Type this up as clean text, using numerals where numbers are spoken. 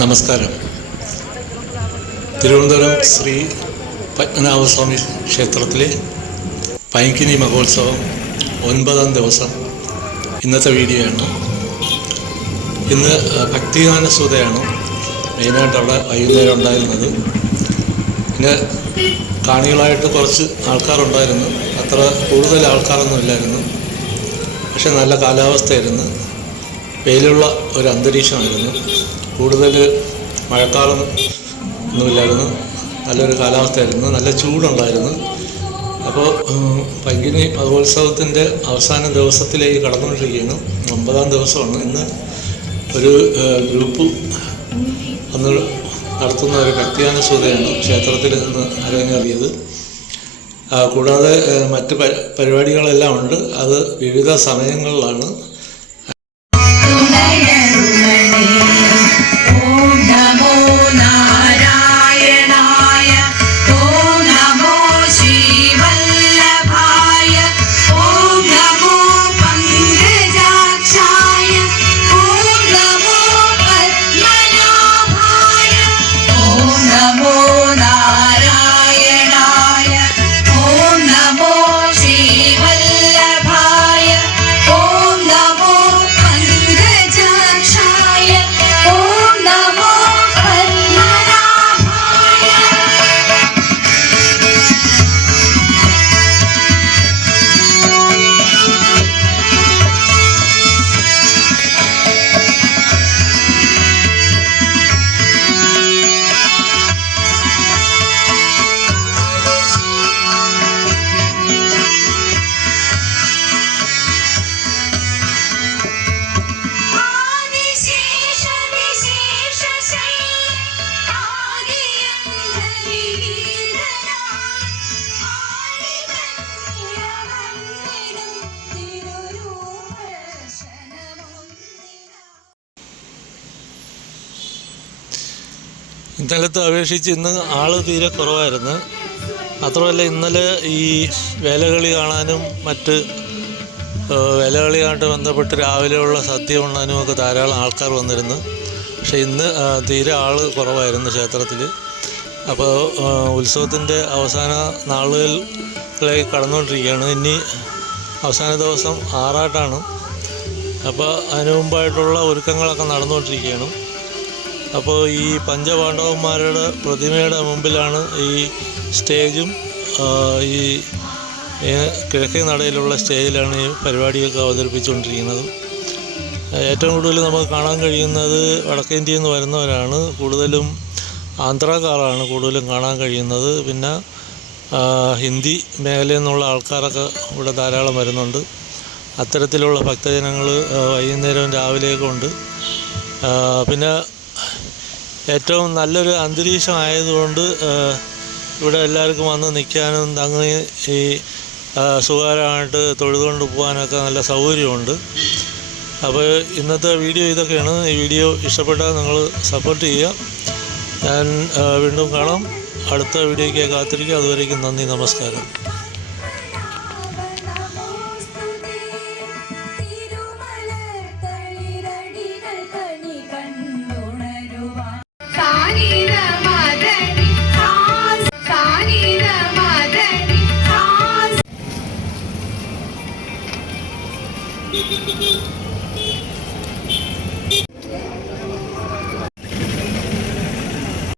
നമസ്കാരം. തിരുവനന്തപുരം ശ്രീ പത്മനാഭസ്വാമി ക്ഷേത്രത്തിലെ പൈങ്കിനി മഹോത്സവം 9ാം ദിവസം ഇന്നത്തെ വീഡിയോയാണ്. ഇന്ന് ഭക്തിഗാനസുധയാണ് മെയിനായിട്ട് അവിടെ വൈകുന്നേരം ഉണ്ടായിരുന്നത്. പിന്നെ കാണികളായിട്ട് കുറച്ച് ആൾക്കാരുണ്ടായിരുന്നു, അത്ര കൂടുതൽ ആൾക്കാരൊന്നും ഇല്ലായിരുന്നു. പക്ഷെ നല്ല കാലാവസ്ഥയായിരുന്നു, വെയിലുള്ള ഒരു അന്തരീക്ഷമായിരുന്നു. കൂടുതൽ മഴക്കാലം ഒന്നുമില്ലായിരുന്നു, നല്ലൊരു കാലാവസ്ഥയായിരുന്നു, നല്ല ചൂടുണ്ടായിരുന്നു. അപ്പോൾ പൈങ്കിനി മഹോത്സവത്തിൻ്റെ അവസാന ദിവസത്തിലേക്ക് കടന്നുകൊണ്ടിരിക്കുകയാണ്. 9ാം ദിവസമാണ്. ഇന്ന് ഒരു ഗ്രൂപ്പ് അന്ന് നടത്തുന്ന ഒരു ഭക്തിഗാനസുധയാണ് ക്ഷേത്രത്തിൽ നിന്ന് അരങ്ങേറിയത്. കൂടാതെ മറ്റ് പരിപാടികളെല്ലാം ഉണ്ട്. അത് വിവിധ സമയങ്ങളിലാണ്. ഇന്നലത്തെ അപേക്ഷിച്ച് ഇന്ന് ആൾ തീരെ കുറവായിരുന്നു. മാത്രമല്ല, ഇന്നലെ ഈ വേലകളി കാണാനും മറ്റ് വേലകളിയായിട്ട് ബന്ധപ്പെട്ട് രാവിലെയുള്ള സദ്യ ഉണ്ണാനും ഒക്കെ ധാരാളം ആൾക്കാർ വന്നിരുന്നു. പക്ഷേ ഇന്ന് തീരെ ആൾ കുറവായിരുന്നു ക്ഷേത്രത്തിൽ. അപ്പോൾ ഉത്സവത്തിൻ്റെ അവസാന നാളുകളിലേക്ക് കടന്നുകൊണ്ടിരിക്കുകയാണ്. ഇനി അവസാന ദിവസം ആറാട്ടാണ്. അപ്പോൾ അതിനു മുമ്പായിട്ടുള്ള ഒരുക്കങ്ങളൊക്കെ നടന്നുകൊണ്ടിരിക്കുകയാണ്. അപ്പോൾ ഈ പഞ്ചപാണ്ഡവന്മാരുടെ പ്രതിമയുടെ മുമ്പിലാണ് ഈ സ്റ്റേജും ഈ കിഴക്കേ നടയിലുള്ള സ്റ്റേജിലാണ് ഈ പരിപാടിയൊക്കെ അവതരിപ്പിച്ചുകൊണ്ടിരിക്കുന്നത്. ഏറ്റവും കൂടുതൽ നമുക്ക് കാണാൻ കഴിയുന്നത് വടക്കേ ഇന്ത്യയിൽ നിന്ന് വരുന്നവരാണ്. കൂടുതലും ആന്ധ്രാക്കാരാണ് കൂടുതലും കാണാൻ കഴിയുന്നത്. പിന്നെ ഹിന്ദി മേഖലയിൽ നിന്നുള്ള ആൾക്കാരൊക്കെ ഇവിടെ ധാരാളം വരുന്നുണ്ട്. അത്തരത്തിലുള്ള ഭക്തജനങ്ങൾ വൈകുന്നേരവും രാവിലെയൊക്കെ ഉണ്ട്. പിന്നെ ഏറ്റവും നല്ലൊരു അന്തരീക്ഷമായതുകൊണ്ട് ഇവിടെ എല്ലാവർക്കും വന്ന് നിൽക്കാനും തങ്ങി ഈ സുഖകരമായിട്ട് തൊഴുതുകൊണ്ട് പോകാനൊക്കെ നല്ല സൗകര്യമുണ്ട്. അപ്പോൾ ഇന്നത്തെ വീഡിയോ ഇതൊക്കെയാണ്. ഈ വീഡിയോ ഇഷ്ടപ്പെട്ടാൽ നിങ്ങൾ സപ്പോർട്ട് ചെയ്യുക. ഞാൻ വീണ്ടും കാണാം. അടുത്ത വീഡിയോയ്ക്ക് കാത്തിരിക്കുക. അതുവരേക്കും നന്ദി, നമസ്കാരം.